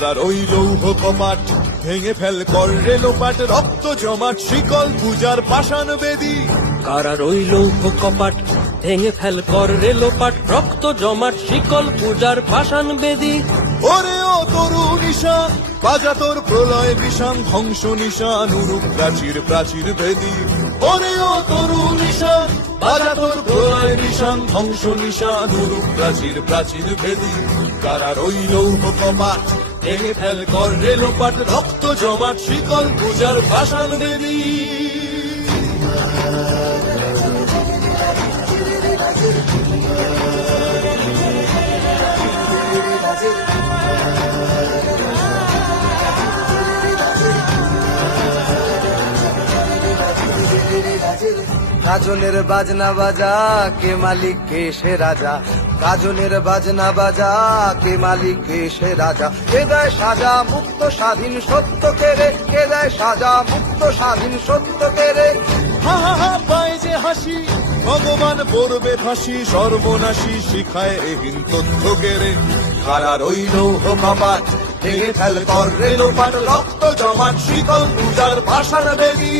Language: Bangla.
কারার ওই লৌহ কপাট ভেঙে ফেল কর রে লোপাট, রক্ত জমাট শিকল পূজার পাষাণ বেদী। কারার ওই লৌহ কপাট ভেঙে ফেল কর রে লোপাট, রক্ত জমাট শিকল পূজার পাষাণ বেদী। ওরে ও তরু নিশান বাজা তোর প্রলয় বিষান, ধ্বংস নিশান উরুপ প্রাচীর প্রাচীর ভেদী। ওরে ও তরু নিশান বাজা তোর প্রলয় নিশান, ধ্বংস নিশান উরুপ প্রাচীর প্রাচীর ভেদী। কারার ওই লৌহ কপাট ভেঙে ফেল কর রে লোপাট, রক্ত জমাট শিকল পূজার পাষাণ বেদী। গাজনের বাজনা বাজা কে মালিক কে সে রাজা, গাজনের বাজনা বাজা কে মালিক কে সে রাজা। কে দেয় সাজা মুক্ত স্বাধীন সত্য কেড়ে, কে দেয় সাজা মুক্ত স্বাধীন সত্য কেড়ে। হা হা হা পায় যে হাসি ভগবান পড়বে ফাঁসি, সর্বনাশী শিখায় এহীন তথ্য কেড়ে। কারার ওই লৌহ কপাট ভেঙে ফেল কর রে লোপাট, রক্ত জমাট শিকল পূজার পাষাণ বেদী।